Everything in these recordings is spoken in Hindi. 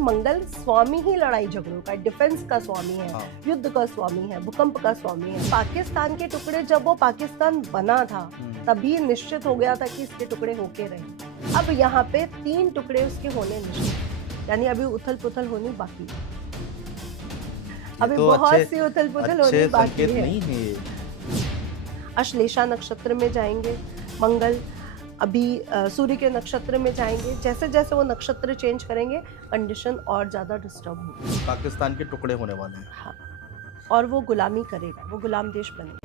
मंगल स्वामी ही लड़ाई झगड़ों का, डिफेंस का स्वामी है, हाँ। युद्ध का स्वामी है, भूकंप का स्वामी है। पाकिस्तान के टुकड़े जब वो पाकिस्तान बना था तभी निश्चित हो गया था कि इसके टुकड़े होके रहे। अब यहाँ पे 3 टुकड़े उसके होने निश्चित, यानी अभी उथल पुथल होनी बाकी है। अभी तो बहुत सी उथल पुथल होनी बाकी संकेत है। नहीं है ये। अश्लेषा नक्षत्र में जाएंगे मंगल, अभी सूर्य के नक्षत्र में जाएंगे। जैसे जैसे वो नक्षत्र चेंज करेंगे कंडीशन और ज्यादा डिस्टर्ब होगी। पाकिस्तान के टुकड़े होने वाले हैं। हाँ, और वो गुलामी करेगा, वो गुलाम देश बनेगा।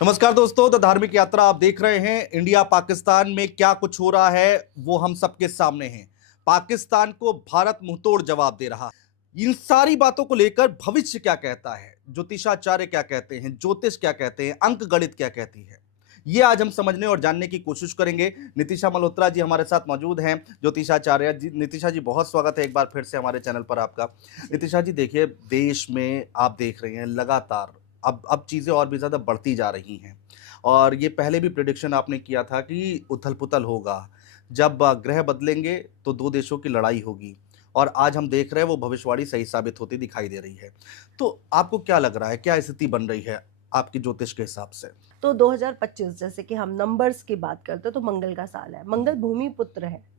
नमस्कार दोस्तों, द धार्मिक यात्रा आप देख रहे हैं। इंडिया पाकिस्तान में क्या कुछ हो रहा है वो हम सबके सामने है। पाकिस्तान को भारत मुंहतोड़ जवाब दे रहा है। इन सारी बातों को लेकर भविष्य क्या कहता है, ज्योतिषाचार्य क्या कहते हैं, ज्योतिष क्या कहते हैं, अंक गणित क्या कहती है, ये आज हम समझने और जानने की कोशिश करेंगे। नितिशा मल्होत्रा जी हमारे साथ मौजूद हैं, ज्योतिषाचार्य जी। नितिशा जी, बहुत स्वागत है एक बार फिर से हमारे चैनल पर आपका। नितिशा जी, देखिए, देश में आप देख रही हैं लगातार अब चीज़ें और भी ज़्यादा बढ़ती जा रही हैं, और ये पहले भी प्रिडिक्शन आपने किया था कि उथल पुथल होगा। जब ग्रह बदलेंगे तो 2 देशों की लड़ाई होगी, और आज हम देख रहे हैं वो भविष्यवाणी सही साबित होती दिखाई दे रही है। तो आपको क्या लग रहा है, क्या स्थिति बन रही है आपकी ज्योतिष के हिसाब से? तो 2025 जैसे कि हम नंबर्स की बात करते हैं तो मंगल का साल है। मंगल भूमि पुत्र है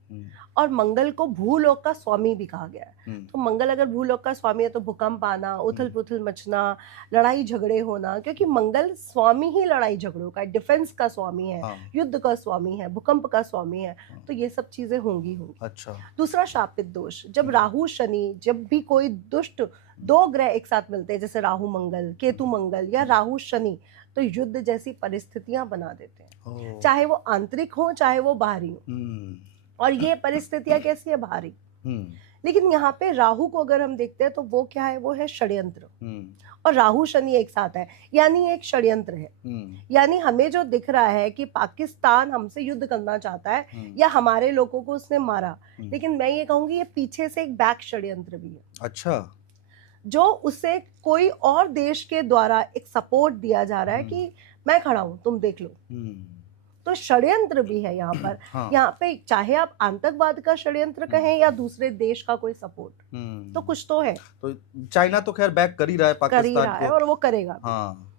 और मंगल को भूलोक का स्वामी भी कहा गया है। तो मंगल अगर भूलोक का स्वामी है तो भूकंप आना, उथल पुथल मचना, लड़ाई झगड़े होना, क्योंकि मंगल स्वामी ही लड़ाई झगड़ों का, डिफेंस का स्वामी है, युद्ध का स्वामी है, भूकंप का स्वामी है। तो ये सब चीजें होंगी। अच्छा। दूसरा शापित दोष, जब राहु शनि, जब भी कोई दुष्ट 2 ग्रह एक साथ मिलते हैं, जैसे राहु मंगल, केतु मंगल या राहु शनि, तो युद्ध जैसी परिस्थितियां बना देते हैं, चाहे वो आंतरिक हो चाहे वो बाहरी हो। और ये परिस्थितियां कैसी है? बाहरी। लेकिन यहाँ पे राहु को अगर हम देखते हैं तो वो क्या है? वो है षड्यंत्र। और राहु शनि एक साथ है, यानी एक षड्यंत्र है। यानी हमें जो दिख रहा है कि पाकिस्तान हमसे युद्ध करना चाहता है या हमारे लोगों को उसने मारा, लेकिन मैं ये कहूंगी ये पीछे से एक बैक षड्यंत्र भी है। अच्छा। जो उसे कोई और देश के द्वारा एक सपोर्ट दिया जा रहा है कि मैं खड़ा हूं, तुम देख लो। तो षड्यंत्र भी है यहाँ पर। हाँ। यहाँ पे चाहे आप आतंकवाद का षड्यंत्र कहें या दूसरे देश का कोई सपोर्ट, तो कुछ तो है। तो चाइना तो खैर बैक कर ही रहा है पाकिस्तान को, और वो करेगा। हाँ।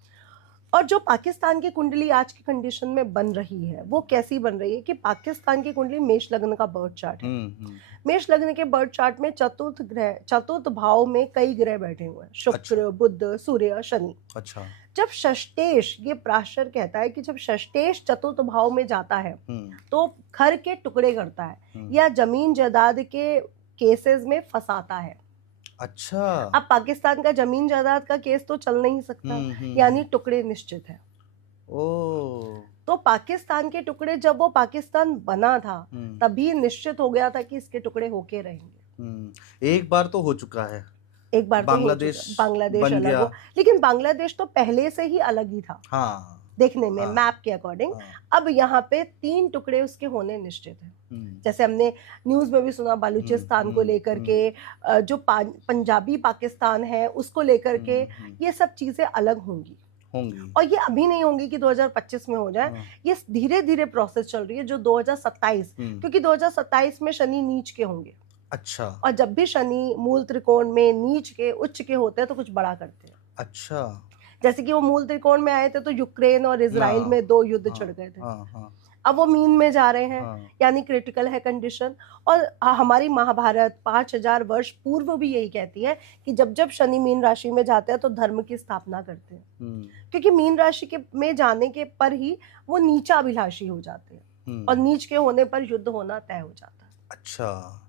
और जो पाकिस्तान की कुंडली आज की कंडीशन में बन रही है वो कैसी बन रही है कि पाकिस्तान की कुंडली मेष लग्न का बर्थ चार्ट है। मेष लग्न के बर्थ चार्ट में चतुर्थ भाव में कई ग्रह बैठे हुए हैं, शुक्र, अच्छा, बुध, सूर्य, शनि। अच्छा। जब षष्टेश, ये प्राशर कहता है कि जब षष्टेश चतुर्थ भाव में जाता है तो घर के टुकड़े करता है या जमीन जायदाद के केसेस में फंसाता है। अच्छा। अब पाकिस्तान का जमीन जायदाद का केस तो चल नहीं सकता, यानी टुकड़े निश्चित है। तो पाकिस्तान के टुकड़े जब वो पाकिस्तान बना था तभी निश्चित हो गया था कि इसके टुकड़े होके रहेंगे। एक बार तो हो चुका है, एक बार बांग्लादेश अलग हो, लेकिन बांग्लादेश तो पहले से ही अलग ही था। हाँ। देखने में, मैप के अकॉर्डिंग। अब यहाँ पे 3 टुकड़े उसके होने निश्चित है। जैसे हमने न्यूज में भी सुना बलूचिस्तान को लेकर के, जो पंजाबी पाकिस्तान है उसको लेकर के, ये सब चीजें अलग होंगी। और ये अभी नहीं होंगी कि 2025 में हो जाए, ये धीरे धीरे प्रोसेस चल रही है जो 2027, क्योंकि 2027 में शनि नीच के होंगे। अच्छा। और जब भी शनि मूल त्रिकोण में नीच के उच्च के होते हैं तो कुछ बड़ा करते हैं। अच्छा। जैसे कि वो मूल त्रिकोण में आए थे तो यूक्रेन और इजराइल में 2 युद्ध छिड़ गए थे। अब वो मीन में जा रहे हैं, यानी क्रिटिकल है कंडीशन। और हमारी महाभारत 5000 वर्ष पूर्व भी यही कहती है कि जब जब शनि मीन राशि में जाते हैं तो धर्म की स्थापना करते हैं, क्योंकि मीन राशि के में जाने के पर ही वो नीचा अभिलाषी हो जाते हैं और नीच के होने पर युद्ध होना तय हो जाता है। अच्छा।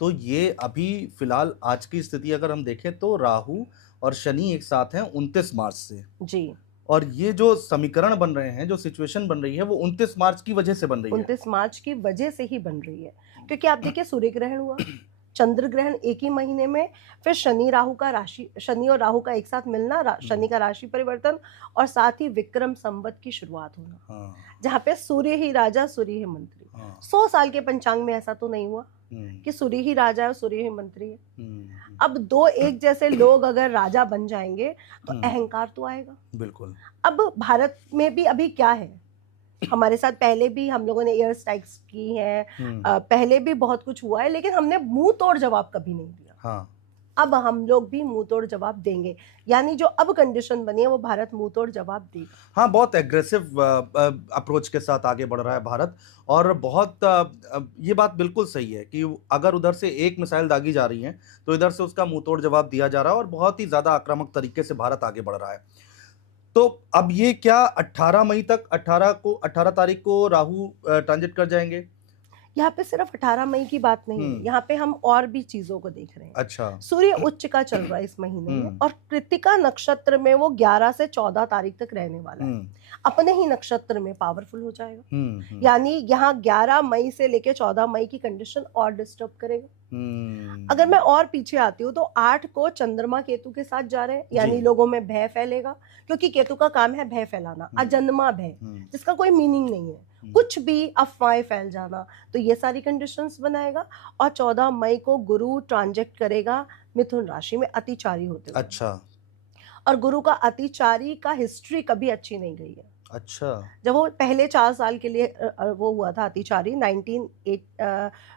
तो ये अभी फिलहाल आज की स्थिति अगर हम देखें तो राहु और शनि एक साथ हैं 29 मार्च से जी। और ये जो समीकरण बन रहे हैं, जो सिचुएशन बन रही है, वो 29 मार्च की वजह से बन रही है। 29 मार्च की वजह से ही बन रही है, क्योंकि आप देखिए सूर्य ग्रहण हुआ, चंद्र ग्रहण एक ही महीने में, फिर शनि और राहु का एक साथ मिलना, शनि का राशि परिवर्तन, और साथ ही विक्रम संवत की शुरुआत होना, जहाँ पे सूर्य ही राजा सूर्य ही मंत्री। 100 साल के पंचांग में ऐसा तो नहीं हुआ कि सूर्य ही राजा है सूर्य ही मंत्री है। अब 2 एक जैसे लोग अगर राजा बन जाएंगे तो अहंकार तो आएगा। बिल्कुल। अब भारत में भी अभी क्या है हमारे साथ पहले भी हम लोगों ने एयर स्ट्राइक्स की हैं, पहले भी बहुत कुछ हुआ है, लेकिन हमने मुंह तोड़ जवाब कभी नहीं दिया। हाँ। अब हम लोग भी मुंह तोड़ जवाब देंगे, यानी जो अब कंडीशन बनी है वो भारत मुंह तोड़ जवाब देगा। हाँ, बहुत एग्रेसिव अप्रोच के साथ आगे बढ़ रहा है भारत, और बहुत ये बात बिल्कुल सही है कि अगर उधर से एक मिसाइल दागी जा रही है तो इधर से उसका मुंह तोड़ जवाब दिया जा रहा है, और बहुत ही ज्यादा आक्रामक तरीके से भारत आगे बढ़ रहा है। तो अब ये क्या 18 मई तक 18 तारीख को राहु ट्रांजिट कर जाएंगे? यहाँ पे सिर्फ 18 मई की बात नहीं है, यहाँ पे हम और भी चीजों को देख रहे हैं। अच्छा। सूर्य उच्च का चल रहा है इस महीने में, और कृत्तिका नक्षत्र में वो 11 से 14 तारीख तक रहने वाला है। अपने ही नक्षत्र में पावरफुल हो जाएगा, यानी यहाँ 11 मई से लेके 14 मई की कंडीशन और डिस्टर्ब करेगा। अगर मैं और पीछे आती हूँ तो 8 को चंद्रमा केतु के साथ जा रहे हैं, यानी लोगों में भय फैलेगा, क्योंकि केतु का काम है भय फैलाना, अजन्मा भय जिसका कोई मीनिंग नहीं है, कुछ भी अफवाहें फैल जाना, तो ये सारी कंडीशंस बनाएगा। और 14 मई को गुरु ट्रांजिट करेगा मिथुन राशि में अतिचारी होते हुए। अच्छा। और गुरु का अतिचारी का हिस्ट्री कभी अच्छी नहीं गई है। अच्छा। जब वो पहले 4 साल के लिए वो हुआ था अतिचारी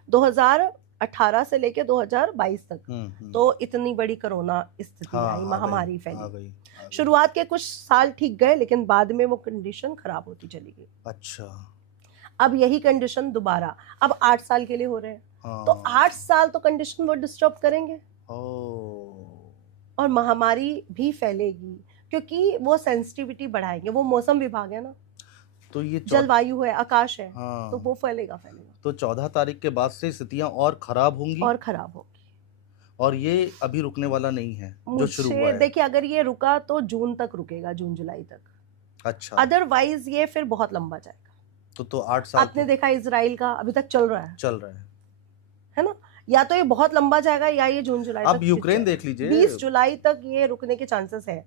2018 से लेके 2022 तक, तो इतनी बड़ी कोरोना स्थिति आई, महामारी फैली। शुरुआत के कुछ साल ठीक गए, लेकिन बाद में वो कंडीशन खराब होती चली गई। अच्छा। अब यही कंडीशन दोबारा अब 8 साल के लिए हो रहे हैं, तो 8 साल तो कंडीशन वो डिस्टर्ब करेंगे, और महामारी भी फैलेगी, क्योंकि वो सेंसिटिविटी बढ़ाएंगे। वो मौसम विभाग है ना, तो ये जलवायु है, आकाश है, तो वो फैलेगा। तो 14 तारीख के बाद से स्थितियां और खराब होंगी, और ये अभी रुकने वाला नहीं है जो शुरू हुआ है। देखिए, अगर ये रुका तो जून तक रुकेगा, जून जुलाई तक। अच्छा। अदरवाइज ये फिर बहुत लंबा जाएगा। तो 8 साल आपने देखा इजराइल का अभी तक चल रहा है ना, या तो ये बहुत लंबा जाएगा या ये जून जुलाई तक। अब यूक्रेन देख लीजिए, 20 जुलाई तक ये रुकने के चांसेस है,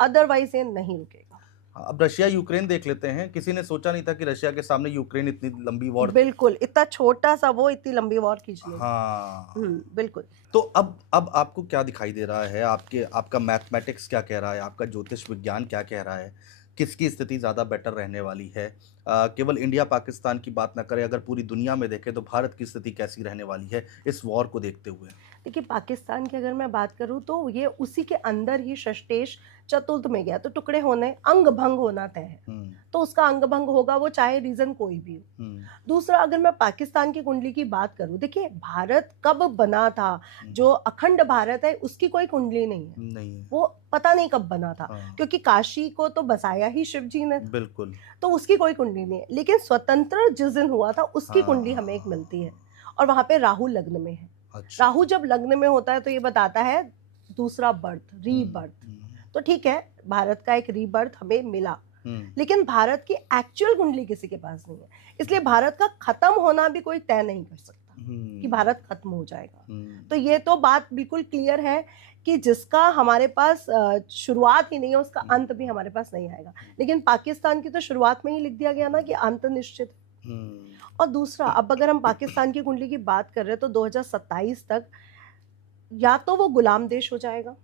अदरवाइज ये नहीं रुकेगा। अब रशिया यूक्रेन देख लेते हैं, किसी ने सोचा नहीं था कि रशिया के सामने यूक्रेन इतनी लंबी वॉर, बिल्कुल इतना छोटा सा वो इतनी लंबी वॉर खींच लेगा। हाँ बिल्कुल। तो अब आपको क्या दिखाई दे रहा है? आपका मैथमेटिक्स क्या कह रहा है? आपका ज्योतिष विज्ञान क्या कह रहा है? किसकी स्थिति ज़्यादा बेटर रहने वाली है? केवल इंडिया पाकिस्तान की बात ना करें, अगर पूरी दुनिया में देखें तो भारत की स्थिति कैसी रहने वाली है इस वॉर को देखते हुए? देखिए, पाकिस्तान की अगर मैं बात करूं तो ये उसी के अंदर ही षष्टेश चतुर्थ में गया, तो टुकड़े होने, अंग भंग होना तय है, तो उसका अंग भंग होगा, वो चाहे रीजन कोई भी हो। दूसरा, अगर मैं पाकिस्तान की कुंडली की बात करूं, देखिए भारत कब बना था, जो अखंड भारत है उसकी कोई कुंडली नहीं है, वो पता नहीं कब बना था, क्योंकि काशी को तो बसाया ही शिव जी ने, बिल्कुल, तो उसकी कोई कुंडली नहीं है। लेकिन स्वतंत्र जिस दिन हुआ था उसकी कुंडली हमें एक मिलती है, और वहां पे राहु लग्न में है। अच्छा। राहु जब लग्न में होता है तो ये बताता है दूसरा बर्थ, रीबर्थ। तो ठीक है, भारत का एक रीबर्थ हमें मिला, लेकिन भारत की एक्चुअल कुंडली किसी के पास नहीं है, इसलिए भारत का खत्म होना भी कोई तय नहीं कर सकता कि भारत खत्म हो जाएगा। तो ये तो बात बिल्कुल क्लियर है कि जिसका हमारे पास शुरुआत ही नहीं है उसका अंत भी हमारे पास नहीं आएगा। लेकिन पाकिस्तान की तो शुरुआत में ही लिख दिया गया ना कि अंत निश्चित है। और दूसरा, अब अगर हम पाकिस्तान की कुंडली की बात कर रहे हैं तो 2027 तक या तो वो गुलाम देश हो जाएगा,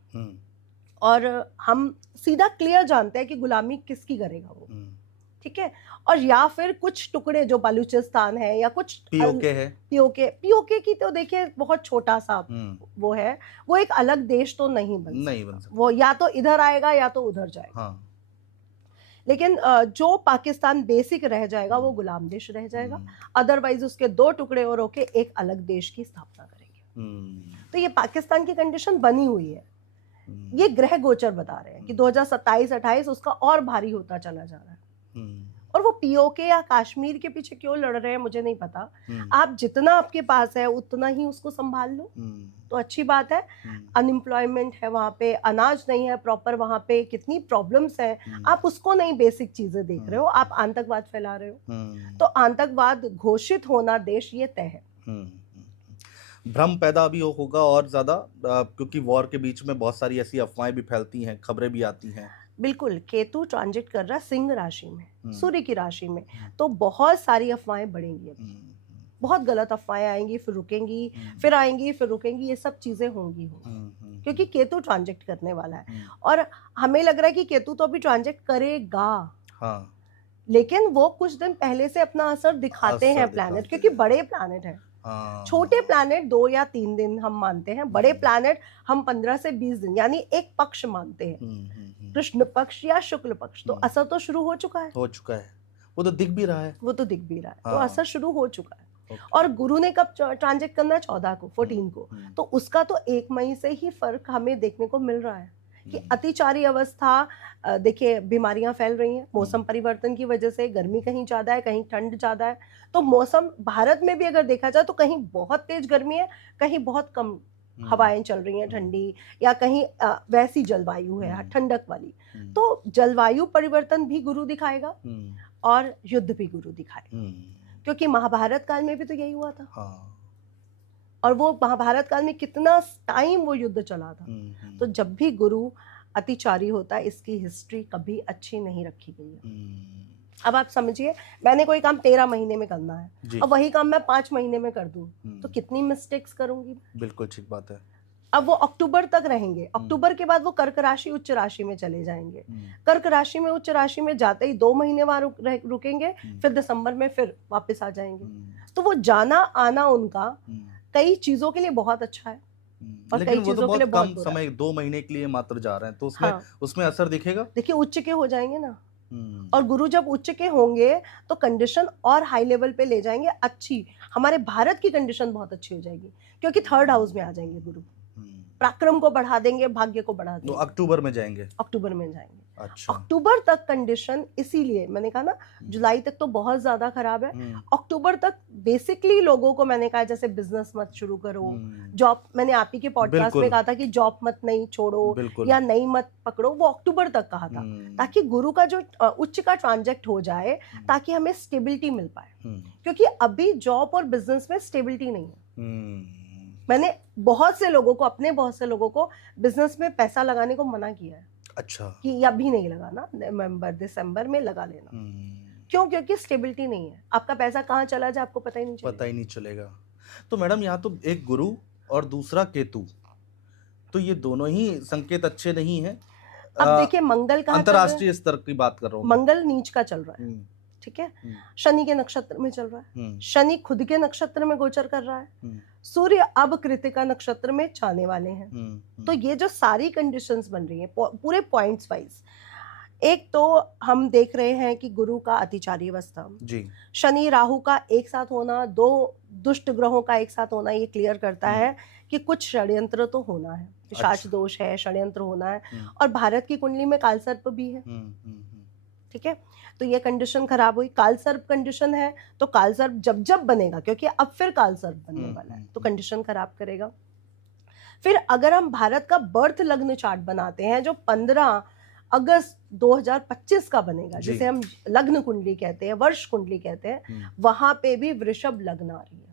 और हम सीधा क्लियर जानते हैं कि गुलामी किसकी करेगा वो, ठीक है, और या फिर कुछ टुकड़े जो बलूचिस्तान है या कुछ पीओके की, तो देखिए बहुत छोटा सा वो है, वो एक अलग देश तो नहीं बन सकता, वो या तो इधर आएगा या तो उधर जाएगा। लेकिन जो पाकिस्तान बेसिक रह जाएगा वो गुलाम देश रह जाएगा, अदरवाइज उसके 2 टुकड़े और होके एक अलग देश की स्थापना करेंगे। तो ये पाकिस्तान की कंडीशन बनी हुई है, ये ग्रह गोचर बता रहे हैं कि 2027-28 उसका और भारी होता चला जा रहा है। और वो पीओके या कश्मीर के पीछे क्यों लड़ रहे हैं मुझे नहीं पता, आप जितना आपके पास है उतना ही उसको संभाल लो तो अच्छी बात है। अनएम्प्लॉयमेंट है वहाँ पे, अनाज नहीं है प्रॉपर, वहाँ पे कितनी प्रॉब्लम्स है, आप उसको नहीं बेसिक चीजें देख रहे हो, आप आतंकवाद फैला रहे हो। तो आतंकवाद घोषित होना देश ये तय है। भ्रम पैदा भी होगा और ज्यादा, क्योंकि वॉर के बीच में बहुत सारी ऐसी अफवाहें भी फैलती हैं, खबरें भी आती हैं। बिल्कुल, केतु ट्रांजिट कर रहा सिंह राशि में, सूर्य की राशि में, तो बहुत सारी अफवाहें बढ़ेंगी, बहुत गलत अफवाहें आएंगी, फिर रुकेंगी, फिर आएंगी, फिर रुकेंगी, ये सब चीजें होंगी क्योंकि केतु ट्रांजिट करने वाला है। और हमें लग रहा है कि केतु तो अभी ट्रांजिट करेगा, लेकिन वो कुछ दिन पहले से अपना असर दिखाते हैं प्लैनेट, क्योंकि बड़े प्लैनेट हैं। छोटे प्लैनेट 2 या 3 दिन हम मानते हैं, बड़े प्लैनेट हम 15 से 20 दिन यानी एक पक्ष मानते हैं, कृष्ण पक्ष या शुक्ल पक्ष। तो असर तो शुरू हो चुका है, वो तो दिख भी रहा है, तो असर शुरू हो चुका है। और गुरु ने कब ट्रांजिट करना है? 14 को, 14 को। तो उसका तो 1 मई से ही फर्क हमें देखने को मिल रहा है कि अतिचारी अवस्था, देखिए बीमारियां फैल रही हैं मौसम परिवर्तन की वजह से, गर्मी कहीं ज्यादा है, कहीं ठंड ज्यादा है। तो मौसम भारत में भी अगर देखा जाए तो कहीं बहुत तेज गर्मी है, कहीं बहुत कम हवाएं चल रही हैं ठंडी, या कहीं वैसी जलवायु है ठंडक वाली। तो जलवायु परिवर्तन भी गुरु दिखाएगा और युद्ध भी गुरु दिखाएगा, क्योंकि महाभारत काल में भी तो यही हुआ था। और वो महाभारत काल में कितना टाइम वो युद्ध चला था। तो जब भी गुरु अतिचारी होता है, इसकी हिस्ट्री कभी अच्छी नहीं रखी गई है। अब आप समझिए, मैंने कोई काम 13 महीने में करना है, अब वही काम मैं 5 महीने में कर दूं तो कितनी मिस्टेक्स करूंगी। बिल्कुल ठीक बात है। अब वो अक्टूबर तक रहेंगे, अक्टूबर के बाद वो कर्क राशि उच्च राशि में चले जाएंगे, कर्क राशि में उच्च राशि में जाते ही 2 महीने वहां रुकेंगे, फिर दिसंबर में फिर वापस आ जाएंगे। तो वो जाना आना उनका कई चीजों के लिए बहुत अच्छा है और कई चीजों के लिए बहुत कम समय, 2 महीने के लिए मात्र जा रहे हैं, तो उसमें असर दिखेगा। देखिए उच्च के हो जाएंगे ना, और गुरु जब उच्च के होंगे तो कंडीशन और हाई लेवल पे ले जाएंगे। अच्छी हमारे भारत की कंडीशन बहुत अच्छी हो जाएगी, क्योंकि 3rd हाउस में आ जाएंगे गुरु, पराक्रम को बढ़ा देंगे, भाग्य को बढ़ा देंगे। तो अक्टूबर में जाएंगे। अच्छा। अक्टूबर तक कंडीशन, इसीलिए मैंने कहा ना जुलाई तक तो बहुत ज्यादा खराब है। अक्टूबर तक बेसिकली लोगों को मैंने कहा जैसे बिजनेस मत शुरू करो, जॉब, मैंने आप ही के पॉडकास्ट में कहा था कि जॉब मत नहीं छोड़ो या नहीं मत पकड़ो, वो अक्टूबर तक कहा था, ताकि गुरु का जो उच्च का ट्रांजेक्ट हो जाए, ताकि हमें स्टेबिलिटी मिल पाए, क्योंकि अभी जॉब और बिजनेस में स्टेबिलिटी नहीं है। मैंने बहुत से लोगों को बिजनेस में पैसा लगाने को मना किया है। अच्छा। कि अभी नहीं लगाना, नवंबर दिसंबर में लगा लेना। क्यों? क्योंकि स्टेबिलिटी नहीं है, आपका पैसा कहाँ चला जाए आपको पता ही नहीं चलेगा। तो मैडम यहाँ तो एक गुरु और दूसरा केतु, तो ये दोनों ही संकेत अच्छे नहीं है। अब देखिए मंगल का अंतरराष्ट्रीय स्तर की बात कर रहा हूँ, मंगल नीच का चल रहा है, ठीक है, शनि के नक्षत्र में चल रहा है, शनि खुद के नक्षत्र में गोचर कर रहा है, सूर्य अब कृतिका नक्षत्र में जाने वाले हैं। तो ये जो सारी कंडीशंस बन रही हैं पूरे पॉइंट्स वाइज, एक तो हम देख रहे हैं कि गुरु का अतिचारी अवस्था, शनि राहु का एक साथ होना, 2 दुष्ट ग्रहों का एक साथ होना, ये क्लियर करता है कि कुछ षड्यंत्र तो होना है, पिशाच दोष है, षड्यंत्र होना है। और भारत की कुंडली में कालसर्प भी है, ठीक है, तो ये कंडीशन खराब हुई। कालसर्प कंडीशन है, तो कालसर्प जब जब बनेगा, क्योंकि अब फिर कालसर्प बनने वाला है, तो कंडीशन खराब करेगा। फिर अगर हम भारत का बर्थ लग्न चार्ट बनाते हैं जो 15 अगस्त 2025 का बनेगा, जिसे हम लग्न कुंडली कहते हैं, वर्ष कुंडली कहते हैं, वहां पे भी वृषभ लग्न आ रही है।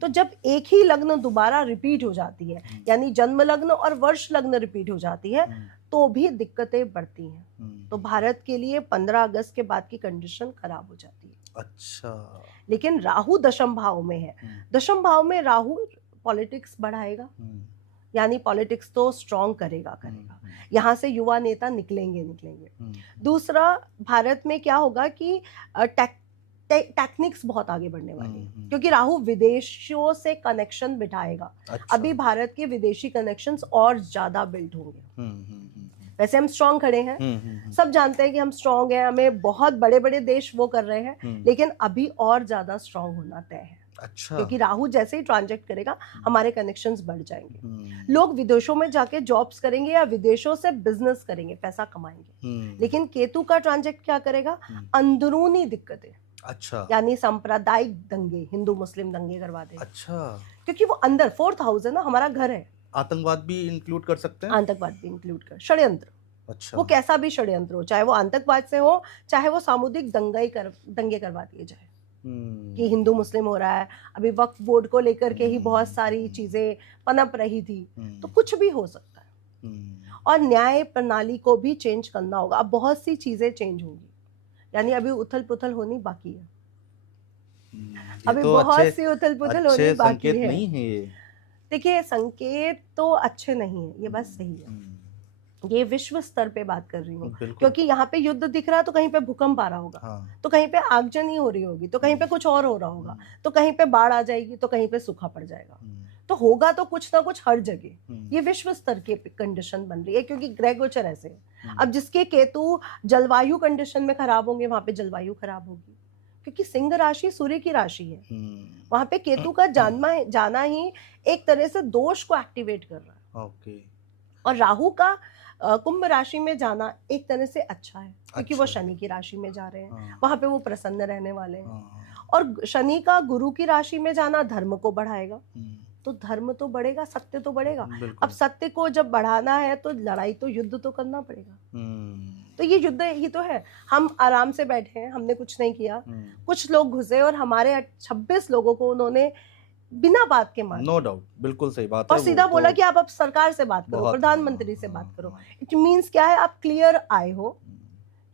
तो जब एक ही लग्न दोबारा रिपीट हो जाती है, यानी जन्म लग्न और वर्ष लग्न रिपीट हो जाती है, तो भी दिक्कतें बढ़ती हैं। तो भारत के लिए 15 अगस्त के बाद की कंडीशन खराब हो जाती है। अच्छा। लेकिन राहु दशम भाव में है, दशम भाव में राहु पॉलिटिक्स बढ़ाएगा, यानी पॉलिटिक्स तो स्ट्रॉन्ग करेगा। यहाँ से युवा नेता निकलेंगे। दूसरा, भारत में क्या होगा कि टेक्निक्स बहुत आगे बढ़ने वाली है, क्योंकि राहु विदेशों से कनेक्शन बिठाएगा। अच्छा। अभी भारत के विदेशी कनेक्शंस और ज्यादा बिल्ड होंगे। वैसे हम स्ट्रॉन्ग खड़े हैं, सब जानते हैं कि हम स्ट्रॉन्ग हैं, हमें बहुत बड़े बड़े देश वो कर रहे हैं, लेकिन अभी और ज्यादा स्ट्रॉन्ग होना तय है। अच्छा। क्योंकि राहु जैसे ही ट्रांजेक्ट करेगा, हमारे कनेक्शंस बढ़ जाएंगे, लोग विदेशों में जाके जॉब्स करेंगे या विदेशों से बिजनेस करेंगे, पैसा कमाएंगे। लेकिन केतु का ट्रांजेक्ट क्या करेगा? अंदरूनी दिक्कतें। अच्छा। यानी सांप्रदायिक दंगे, हिंदू मुस्लिम दंगे करवा देगा। अच्छा। क्योंकि वो अंदर 4th हाउस है ना, हमारा घर है। आतंकवाद भी इंक्लूड कर सकते हैं? आतंकवाद भी इंक्लूड कर, षड्यंत्र। अच्छा। वो कैसा भी षड्यंत्र हो, चाहे वो आतंकवाद से हो, चाहे वो सामुदायिक दंगे करवा दिए जाए, कि हिंदू मुस्लिम हो रहा है। अभी वक्फ बोर्ड को लेकर के ही बहुत सारी चीजें पनप रही थी, तो कुछ भी हो सकता है। और न्याय प्रणाली को भी चेंज करना होगा, अब बहुत सी चीजें चेंज होंगी, यानी अभी उथल पुथल होनी बाकी है, अभी तो बहुत सी उथल पुथल होनी बाकी है। नहीं है ये, देखिए संकेत तो अच्छे नहीं है, ये बात सही है। ये विश्व स्तर पे बात कर रही हूँ, क्योंकि यहाँ पे युद्ध दिख रहा है तो कहीं पे भूकंप आ रहा होगा, तो कहीं पे आगजनी हो रही होगी, तो कहीं पे कुछ और हो रहा होगा, तो कहीं पे बाढ़ आ जाएगी, तो कहीं पे सूखा पड़ जाएगा, तो होगा तो कुछ ना कुछ हर जगह। ये विश्व स्तर की कंडीशन बन रही है, क्योंकि ग्रह गोचर ऐसे है। अब जिसके केतु जलवायु कंडीशन में खराब होंगे, वहां पे जलवायु खराब होगी, क्योंकि सिंह राशि सूर्य की राशि है, वहां पे केतु का जाना ही एक तरह से दोष को एक्टिवेट कर रहा है। और राहु का कुंभ राशि में जाना एक तरह से अच्छा है, क्योंकि वो शनि की राशि में जा रहे हैं, वहां पे वो प्रसन्न रहने वाले हैं। और शनि का गुरु की राशि में जाना धर्म को बढ़ाएगा, तो धर्म तो बढ़ेगा, सत्य तो बढ़ेगा। अब सत्य को जब बढ़ाना है तो लड़ाई तो युद्ध तो करना पड़ेगा। तो ये युद्ध ही तो है। हम आराम से बैठे हैं, हमने कुछ नहीं किया, कुछ लोग घुसे और हमारे 26 लोगों को उन्होंने बिना बात के मार। नो डाउट, बिल्कुल सही बात है। और सीधा बोला कि आप अब सरकार से बात करो, प्रधानमंत्री से बात करो। इट मीन्स क्या है, आप क्लियर आए हो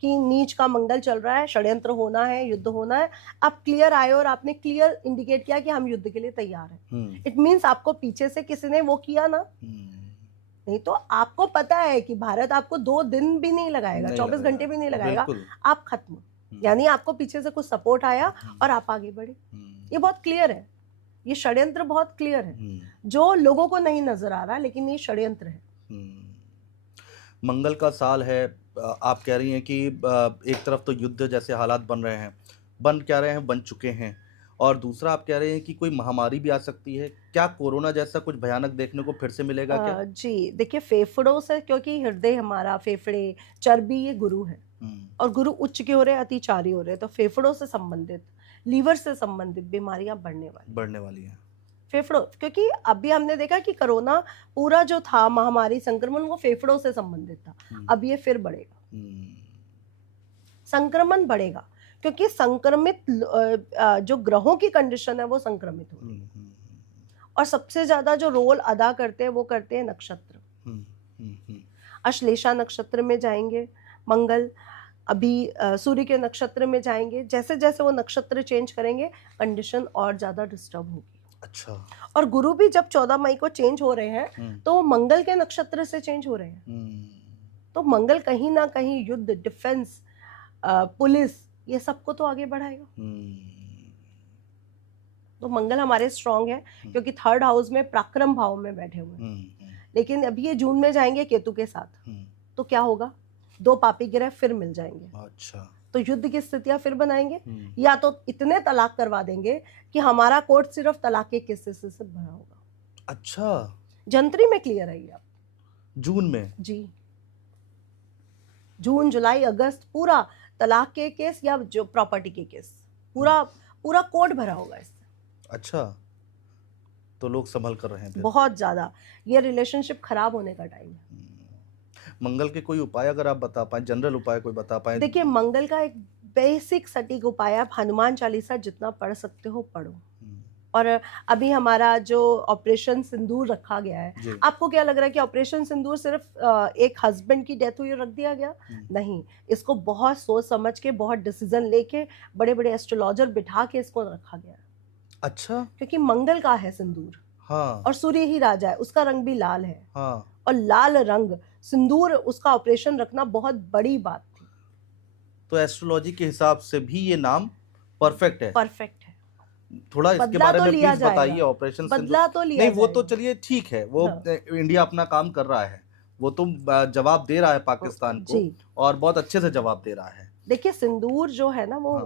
कि नीच का मंगल चल रहा है, षड्यंत्र होना है, युद्ध होना है। आप क्लियर आए और आपने क्लियर इंडिकेट किया कि हम युद्ध के लिए तैयार हैं। इट मीन्स आपको पीछे से किसी ने वो किया ना, नहीं तो आपको पता है कि भारत आपको 2 दिन भी नहीं लगाएगा, 24 घंटे भी नहीं लगाएगा, आप खत्म। यानी आपको पीछे से कुछ सपोर्ट आया और आप आगे बढ़े। ये बहुत क्लियर है, ये षड्यंत्र बहुत क्लियर है, जो लोगों को नहीं नजर आ रहा, लेकिन ये षड्यंत्र है। मंगल का साल है, आप कह रही हैं कि एक तरफ तो युद्ध जैसे हालात बन रहे हैं, बन चुके हैं, और दूसरा आप कह रहे हैं कि कोई महामारी भी आ सकती है। क्या कोरोना जैसा कुछ भयानक देखने को फिर से मिलेगा क्या? जी देखिए, फेफड़ों से, क्योंकि हृदय हमारा, फेफड़े, चर्बी, ये गुरु है, और गुरु उच्च के हो रहे हैं, अतिचारी हो रहे हैं, तो फेफड़ों से संबंधित, लीवर से संबंधित बीमारियां बढ़ने वाली हैं। फेफड़ों, क्योंकि अभी हमने देखा कि कोरोना पूरा जो था महामारी संक्रमण, वो फेफड़ों से संबंधित था। अब ये फिर बढ़ेगा, संक्रमण बढ़ेगा, क्योंकि संक्रमित जो ग्रहों की कंडीशन है वो संक्रमित हो रही है। और सबसे ज्यादा जो रोल अदा करते हैं वो करते हैं नक्षत्र। अश्लेषा नक्षत्र में जाएंगे मंगल, अभी सूर्य के नक्षत्र में जाएंगे। जैसे जैसे वो नक्षत्र चेंज करेंगे, कंडीशन और ज्यादा डिस्टर्ब होगी। अच्छा। और गुरु भी जब 14 मई को चेंज हो रहे हैं, तो वो मंगल के नक्षत्र से चेंज हो रहे हैं। तो मंगल कहीं ना कहीं युद्ध, डिफेंस, पुलिस, ये सबको तो आगे बढ़ाएगा। तो मंगल हमारे स्ट्रांग है, क्योंकि 3rd हाउस में पराक्रम भाव में बैठे हुए हैं। लेकिन अभी ये जून में जाएंगे केतु के साथ, तो क्या होगा, 2 पापी ग्रह फिर मिल जाएंगे। अच्छा। तो युद्ध की स्थितियां फिर बनाएंगे, या तो इतने तलाक करवा देंगे कि हमारा कोर्ट सिर्फ तलाक के केसेस से भरा होगा। अच्छा, जंतरी में क्लियर है ये आप जून में? जी, जून, जुलाई, अगस्त पूरा तलाक के केस या जो प्रॉपर्टी के केस, पूरा कोर्ट भरा होगा इससे। अच्छा, तो लोग संभल कर रहे हैं बहुत ज्यादा। ये रिलेशनशिप खराब होने का टाइम है। मंगल के कोई उपाय अगर आप बता पाए, जनरल उपाय कोई बता पाए? देखिए, मंगल का एक बेसिक सटीक उपाय, आप हनुमान चालीसा जितना पढ़ सकते हो पढ़ो। और अभी हमारा जो ऑपरेशन सिंदूर रखा गया है, आपको क्या लग रहा है कि ऑपरेशन सिंदूर सिर्फ एक हस्बैंड की डेथ हुई और रख दिया गया? नहीं, इसको बहुत सोच समझ के, बहुत डिसीजन लेके, बड़े बड़े एस्ट्रोलॉजर बिठा के इसको रखा गया है। अच्छा। क्योंकि मंगल का है सिंदूर। हाँ। और सूर्य ही राजा है, उसका रंग भी लाल है। हाँ। और लाल रंग सिंदूर, उसका ऑपरेशन रखना बहुत बड़ी बात थी। तो एस्ट्रोलॉजी के हिसाब से भी ये नाम परफेक्ट है। परफेक्ट है। थोड़ा इसके बारे में प्लीज बताइए। ऑपरेशन बदला तो लिया नहीं, वो तो चलिए ठीक है, वो इंडिया अपना काम कर रहा है, वो तो जवाब दे रहा है पाकिस्तान को, और बहुत अच्छे से जवाब दे रहा है। देखिए, सिंदूर जो है ना, वो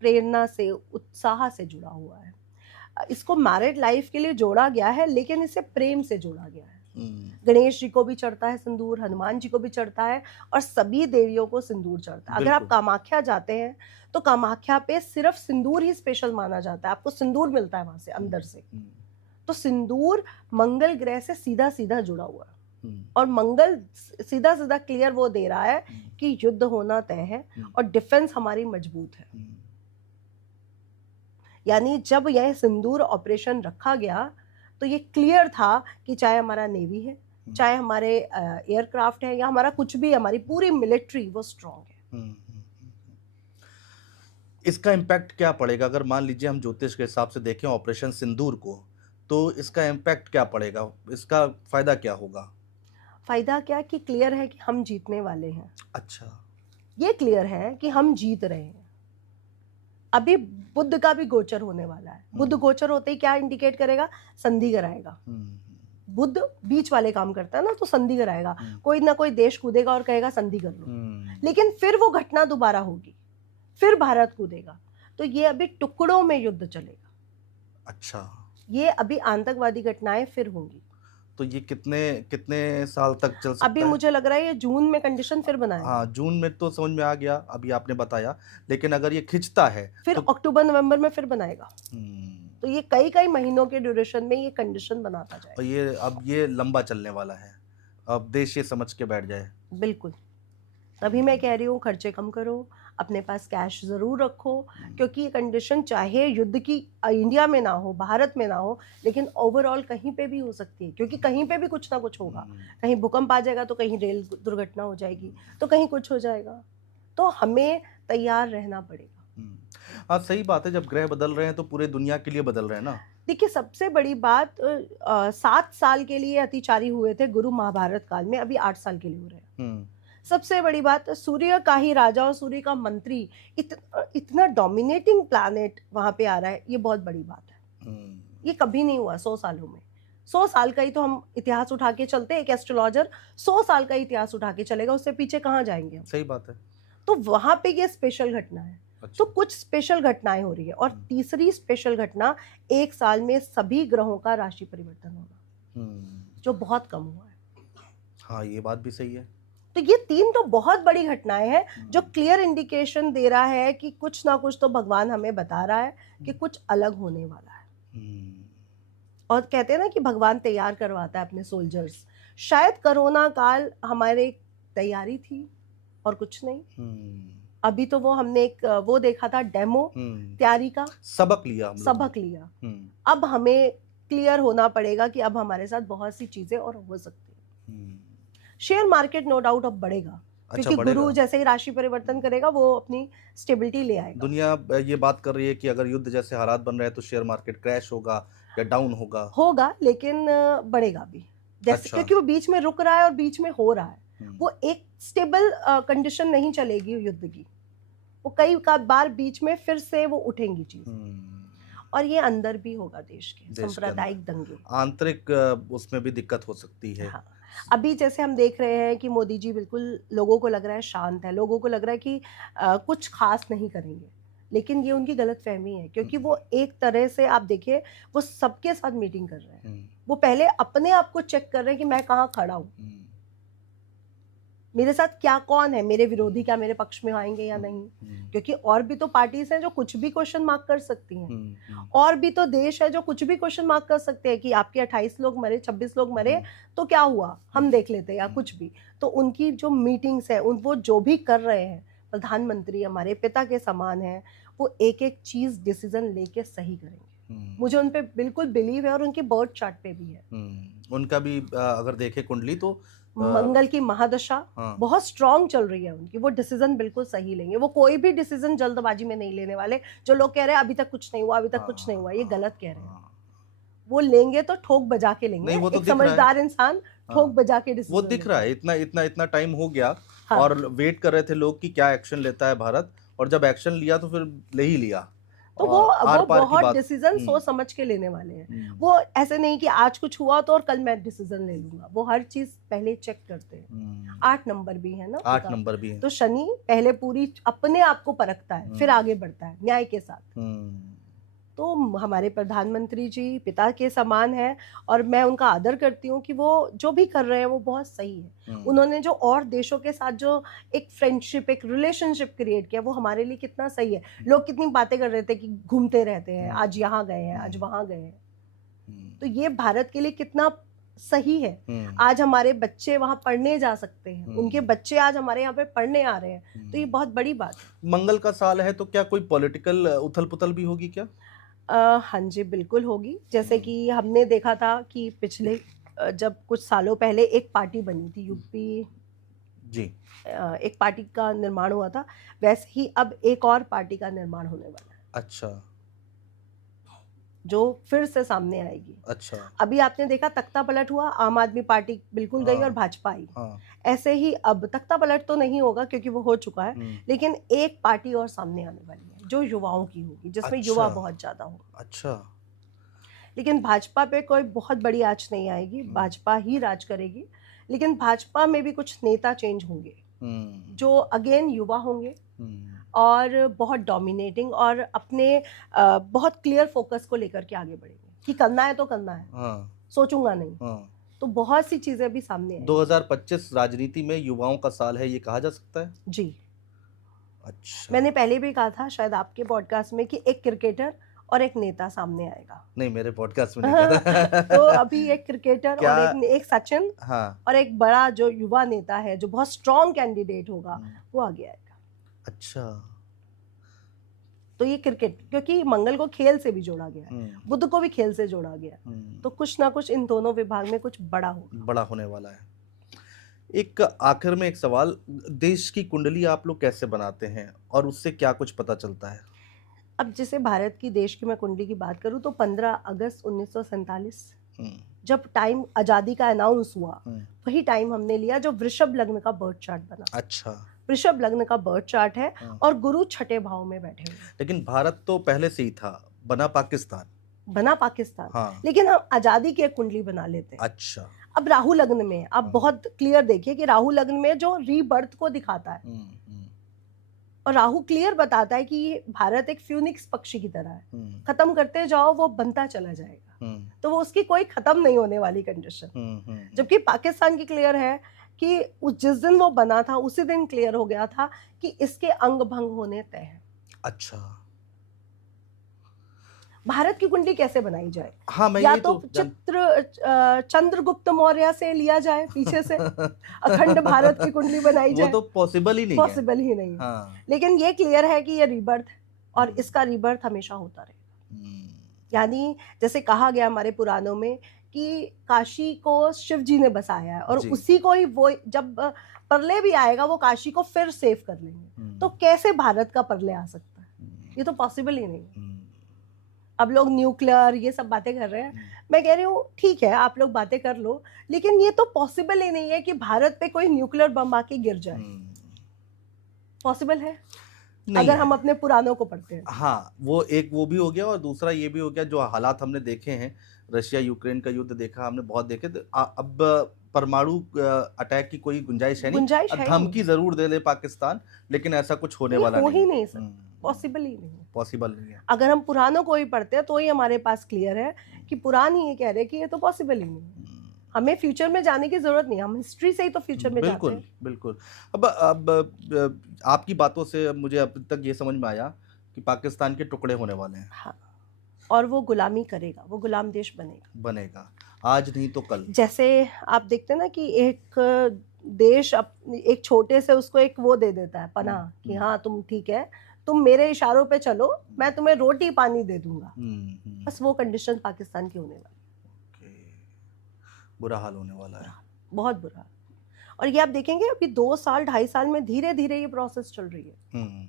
प्रेरणा से, उत्साह से जुड़ा हुआ है। इसको मैरिड लाइफ के लिए जोड़ा गया है, लेकिन इसे प्रेम से जोड़ा गया है। गणेश जी को भी चढ़ता है सिंदूर, हनुमान जी को भी चढ़ता है, और सभी देवियों को सिंदूर चढ़ता है। अगर आप कामाख्या जाते हैं तो कामाख्या पे सिर्फ सिंदूर ही स्पेशल माना जाता है, आपको सिंदूर मिलता है वहां से अंदर से। तो सिंदूर मंगल ग्रह से सीधा सीधा जुड़ा हुआ है, और मंगल सीधा सीधा क्लियर वो दे रहा है कि युद्ध होना तय है और डिफेंस हमारी मजबूत है। यानी जब यह सिंदूर ऑपरेशन रखा गया तो ये क्लियर था कि चाहे हमारा नेवी है, चाहे हमारे एयरक्राफ्ट है, या हमारा कुछ भी, हमारी पूरी मिलिट्री वो स्ट्रांग है। इसका इम्पैक्ट क्या पड़ेगा अगर मान लीजिए हम ज्योतिष के हिसाब से देखें ऑपरेशन सिंदूर को, तो इसका इम्पैक्ट क्या पड़ेगा, इसका फायदा क्या होगा? फायदा क्या कि क्लियर है कि हम जीतने वाले हैं। अच्छा, ये क्लियर है कि हम जीत रहे हैं। अभी बुध का भी गोचर होने वाला है। बुध गोचर होते ही क्या इंडिकेट करेगा? संधि कराएगा। बुध बीच वाले काम करता है ना, तो संधि कराएगा। कोई ना कोई देश कूदेगा और कहेगा संधि कर लो, लेकिन फिर वो घटना दोबारा होगी, फिर भारत कूदेगा। तो ये अभी टुकड़ों में युद्ध चलेगा। अच्छा, ये अभी आतंकवादी घटनाएं फिर होंगी। तो ये कितने कितने साल तक चल सकता अभी है? मुझे लग रहा है ये जून में कंडीशन फिर बनाएगा। हाँ, जून में तो समझ में आ गया, अभी आपने बताया, लेकिन अगर ये खिंचता है फिर तो अक्टूबर नवंबर में फिर बनाएगा। तो ये कई कई महीनों के ड्यूरेशन में ये कंडीशन बनाता और जाएगा। ये अब ये लंबा चलने वाला है, अब देश ये समझ के बैठ जाए। बिल्कुल, तभी मैं कह रही हूँ खर्चे कम करो, अपने पास कैश जरूर रखो, क्योंकि ये कंडीशन चाहे युद्ध की इंडिया में ना हो, भारत में ना हो, लेकिन ओवरऑल कहीं पे भी हो सकती है, क्योंकि कहीं पे भी कुछ ना कुछ होगा। कहीं भूकंप आ जाएगा, तो कहीं रेल दुर्घटना हो जाएगी, तो कहीं कुछ हो जाएगा। तो हमें तैयार रहना पड़ेगा। हाँ, सही बात है, जब ग्रह बदल रहे हैं तो पूरे दुनिया के लिए बदल रहे हैं ना। देखिए, सबसे बड़ी बात 7 साल के लिए अतिचारी हुए थे गुरु महाभारत काल में, अभी 8 साल के लिए हो रहे हैं। सबसे बड़ी बात, सूर्य का ही राजा और सूर्य का मंत्री इतना डोमिनेटिंग प्लैनेट वहां पे आ रहा है, ये बहुत बड़ी बात है। ये कभी नहीं हुआ 100 सालों में। 100 साल का ही तो हम इतिहास उठा के चलते हैं। एक एस्ट्रोलॉजर 100 साल का इतिहास उठा के चलेगा, उससे पीछे कहाँ जाएंगे हम? सही बात है। तो वहां पे ये स्पेशल घटना है। अच्छा। तो कुछ स्पेशल घटनाएं हो रही है। और तीसरी स्पेशल घटना, 1 साल में सभी ग्रहों का राशि परिवर्तन होना, जो बहुत कम हुआ है। हाँ, ये बात भी सही है। तो ये 3 तो बहुत बड़ी घटनाएं हैं, जो क्लियर इंडिकेशन दे रहा है कि कुछ ना कुछ तो भगवान हमें बता रहा है कि कुछ अलग होने वाला है। और कहते हैं ना कि भगवान तैयार करवाता है अपने सोल्जर्स। शायद कोरोना काल हमारे तैयारी थी और कुछ नहीं। अभी तो वो हमने एक वो देखा था डेमो तैयारी का, सबक लिया। अब हमें क्लियर होना पड़ेगा कि अब हमारे साथ बहुत सी चीजें और हो सकती है। शेयर मार्केट नो डाउट अब बढ़ेगा, क्योंकि गुरु जैसे ही राशि परिवर्तन करेगा, वो अपनी स्टेबिलिटी ले आएगा। दुनिया ये बात कर रही है कि अगर युद्ध जैसे हालात बन रहे हैं तो शेयर मार्केट क्रैश होगा या डाउन होगा, लेकिन बढ़ेगा भी। जैसे अच्छा। क्योंकि वो बीच में रुक रहा है और बीच में हो रहा है, वो एक स्टेबल कंडीशन नहीं चलेगी युद्ध की। वो कई बार बीच में फिर से वो उठेंगी चीज। और ये अंदर भी होगा, देश के सांप्रदायिक दंगे, आंतरिक उसमें भी दिक्कत हो सकती है। हाँ। अभी जैसे हम देख रहे हैं कि मोदी जी बिल्कुल, लोगों को लग रहा है शांत है, लोगों को लग रहा है कि कुछ खास नहीं करेंगे, लेकिन ये उनकी गलतफहमी है। क्योंकि वो एक तरह से, आप देखिए, वो सबके साथ मीटिंग कर रहे हैं। वो पहले अपने आप को चेक कर रहे हैं कि मैं कहाँ खड़ा हूँ, मेरे साथ क्या, कौन है मेरे विरोधी, क्या मेरे पक्ष में आएंगे या नहीं। क्योंकि और भी तो पार्टीज हैं जो कुछ भी क्वेश्चन मार्क कर सकती हैं, और भी तो देश है जो कुछ भी क्वेश्चन मार्क कर सकते हैं कि आपके 28 लोग मरे, 26 लोग मरे, तो क्या हुआ, हम देख लेते हैं, या कुछ भी। तो उनकी जो मीटिंग्स है, वो जो भी कर रहे हैं, प्रधानमंत्री हमारे पिता के समान है, वो एक एक चीज डिसीजन लेके सही करेंगे। मुझे उन पे बिल्कुल बिलीव है, और उनके बर्थ चार्ट पे भी है। उनका भी अगर देखे कुंडली तो मंगल की महादशा बहुत स्ट्रांग चल रही है उनकी। वो डिसीजन बिल्कुल सही लेंगे। वो कोई भी डिसीजन जल्दबाजी में नहीं लेने वाले। जो लोग कह रहे हैं अभी तक कुछ नहीं हुआ, अभी तक कुछ नहीं हुआ, ये गलत कह रहे हैं। वो लेंगे तो ठोक बजा के लेंगे। नहीं, वो तो एक समझदार इंसान ठोक बजा के डिसीजन, वो दिख रहा है। इतना टाइम हो गया, और वेट कर रहे थे लोग कि क्या एक्शन लेता है भारत, और जब एक्शन लिया तो फिर ले ही लिया। तो वो बहुत डिसीजन सोच समझ के लेने वाले हैं। वो ऐसे नहीं कि आज कुछ हुआ तो और कल मैं डिसीजन ले लूंगा। वो हर चीज पहले चेक करते हैं। 8 नंबर भी है ना, 8 नंबर भी है। तो शनि पहले पूरी अपने आप को परखता है, फिर आगे बढ़ता है न्याय के साथ। तो हमारे प्रधानमंत्री जी पिता के समान है, और मैं उनका आदर करती हूँ कि वो जो भी कर रहे हैं वो बहुत सही है। उन्होंने जो और देशों के साथ जो एक फ्रेंडशिप, एक रिलेशनशिप क्रिएट किया, वो हमारे लिए कितना सही है। लोग कितनी बातें कर रहे थे कि घूमते रहते हैं, आज यहाँ गए हैं, आज वहां गए हैं, तो ये भारत के लिए कितना सही है। आज हमारे बच्चे वहां पढ़ने जा सकते हैं, उनके बच्चे आज हमारे यहाँ पे पढ़ने आ रहे हैं, तो ये बहुत बड़ी बात है। मंगल का साल है, तो क्या कोई पॉलिटिकल उथल पुथल भी होगी क्या? हाँ जी, बिल्कुल होगी। जैसे कि हमने देखा था कि पिछले जब कुछ सालों पहले एक पार्टी बनी थी यूपी जी, एक पार्टी का निर्माण हुआ था, वैसे ही अब एक और पार्टी का निर्माण होने वाला है। अच्छा। जो फिर से सामने आएगी। अच्छा। अभी आपने देखा तख्ता पलट हुआ, आम आदमी पार्टी बिल्कुल गई और भाजपा आई। ऐसे ही अब तख्ता पलट तो नहीं होगा क्योंकि वो हो चुका है, लेकिन एक पार्टी और सामने आने वाली है जो युवाओं की होगी, जिसमें युवा बहुत ज्यादा होगा। अच्छा। लेकिन भाजपा पे कोई बहुत बड़ी आंच नहीं आएगी, भाजपा ही राज करेगी। लेकिन भाजपा में भी कुछ नेता चेंज होंगे जो अगेन युवा होंगे और बहुत डोमिनेटिंग और अपने बहुत क्लियर फोकस को लेकर के आगे बढ़ेंगे कि करना है तो करना है, सोचूंगा नहीं। तो बहुत सी चीजें भी सामने आई। 2025 राजनीति में युवाओं का साल है, ये कहा जा सकता है? जी। अच्छा। मैंने पहले भी कहा था शायद आपके पॉडकास्ट में कि एक क्रिकेटर और एक नेता सामने आएगा। नहीं, मेरे पॉडकास्ट में नहीं कहा। तो अभी एक क्रिकेटर और एक सचिन और एक बड़ा जो युवा नेता है जो बहुत स्ट्रॉन्ग कैंडिडेट होगा वो आगे आएगा। अच्छा। तो ये क्रिकेट, क्योंकि मंगल को खेल से भी जोड़ा गया है, बुध को भी खेल से जोड़ा गया है, तो कुछ ना कुछ इन दोनों विभाग में कुछ बड़ा होने वाला है। एक आखिर में एक सवाल, देश की कुंडली आप लोग कैसे बनाते हैं और उससे क्या कुछ पता चलता है? अब जैसे भारत की देश की मैं कुंडली की बात करूं तो 15 अगस्त 1947 जब टाइम आजादी का अनाउंस हुआ वही टाइम हमने लिया जो वृषभ लग्न का बर्थ चार्ट बना। अच्छा। वृषभ लग्न का बर्थ चार्ट है और गुरु छठे भाव में बैठे हुए। लेकिन भारत तो पहले से ही था, बना पाकिस्तान। हाँ। लेकिन हम आजादी की एक कुंडली बना लेते हैं। अच्छा। अब राहु लग्न में आप बहुत क्लियर देखिए कि राहु लग्न में जो रीबर्थ को दिखाता है और राहु क्लियर बताता है कि भारत एक फ्यूनिक्स पक्षी की तरह है, खत्म करते जाओ वो बनता चला जाएगा, तो वो उसकी कोई खत्म नहीं होने वाली कंडीशन। जबकि पाकिस्तान की क्लियर है कि जिस दिन वो बना था उसी दिन क्लियर हो गया था कि इसके अंग भंग होने तय है। अच्छा। भारत की कुंडली कैसे बनाई जाए? हाँ, मैं या तो चंद्रगुप्त मौर्य से लिया जाए पीछे से अखंड भारत की कुंडली बनाई जाए, वो तो पॉसिबल ही नहीं है। हाँ। लेकिन ये क्लियर है कि ये रीबर्थ है और इसका रीबर्थ हमेशा होता रहेगा। यानी जैसे कहा गया हमारे पुराणों में कि काशी को शिव जी ने बसाया है और उसी को ही वो जब प्रलय भी आएगा वो काशी को फिर सेव कर लेंगे। तो कैसे भारत का प्रलय आ सकता है? ये तो पॉसिबल ही नहीं। अब लोग न्यूक्लियर ये सब बातें कर रहे हैं, मैं कह रही हूँ ठीक है आप लोग बातें कर लो, लेकिन ये तो पॉसिबल ही नहीं है कि भारत पे कोई न्यूक्लियर बम आके गिर जाए। पॉसिबल है अगर हम अपने पुराणों को पढ़ते हैं। हाँ, वो भी हो गया और दूसरा ये भी हो गया जो हालात हमने देखे हैं, रशिया यूक्रेन का युद्ध देखा हमने, बहुत देखे। तो अब परमाणु अटैक की कोई गुंजाइश है नहीं। धमकी जरूर दे ले पाकिस्तान, लेकिन ऐसा कुछ होने वाला नहीं सर, पॉसिबल नहीं है। अगर हम पुराणों को ही पढ़ते हैं तो ही हमारे पास क्लियर है कि पुराण ही ये कह रहे हैं कि ये तो पॉसिबल ही नहीं है। हमें फ्यूचर में जाने की जरूरत नहीं, हम हिस्ट्री से ही तो फ्यूचर में जाते हैं। बिल्कुल। अब आपकी बातों से मुझे अब तक ये समझ में आया कि पाकिस्तान के टुकड़े होने वाले हैं। हाँ, और वो गुलामी करेगा, वो गुलाम देश बनेगा आज नहीं तो कल। जैसे आप देखते हैं ना कि एक देश एक छोटे से उसको एक वो दे देता है पनाह कि हाँ तुम ठीक है, तुम मेरे इशारों पे चलो, मैं तुम्हें रोटी पानी दे दूंगा। बस वो कंडीशन पाकिस्तान की होने वाली। बुरा हाल होने वाला है, बहुत बुरा। और ये आप देखेंगे अभी 2 साल 2.5 साल में धीरे धीरे ये प्रोसेस चल रही है।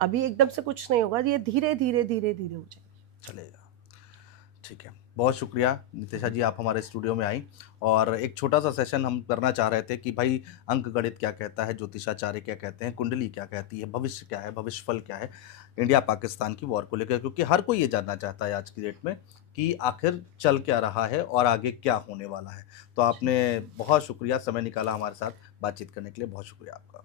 अभी एकदम से कुछ नहीं होगा, ये धीरे धीरे हो जाएगा, चलेगा। ठीक है, बहुत शुक्रिया नितिशा जी, आप हमारे स्टूडियो में आई और एक छोटा सा सेशन हम करना चाह रहे थे कि भाई अंक गणित क्या कहता है, ज्योतिषाचार्य क्या कहते हैं, कुंडली क्या कहती है, भविष्य क्या है, भविष्यफल क्या है इंडिया पाकिस्तान की वॉर को लेकर, क्योंकि हर कोई ये जानना चाहता है आज की डेट में कि आखिर चल क्या रहा है और आगे क्या होने वाला है। तो आपने बहुत शुक्रिया, समय निकाला हमारे साथ बातचीत करने के लिए, बहुत शुक्रिया आपका।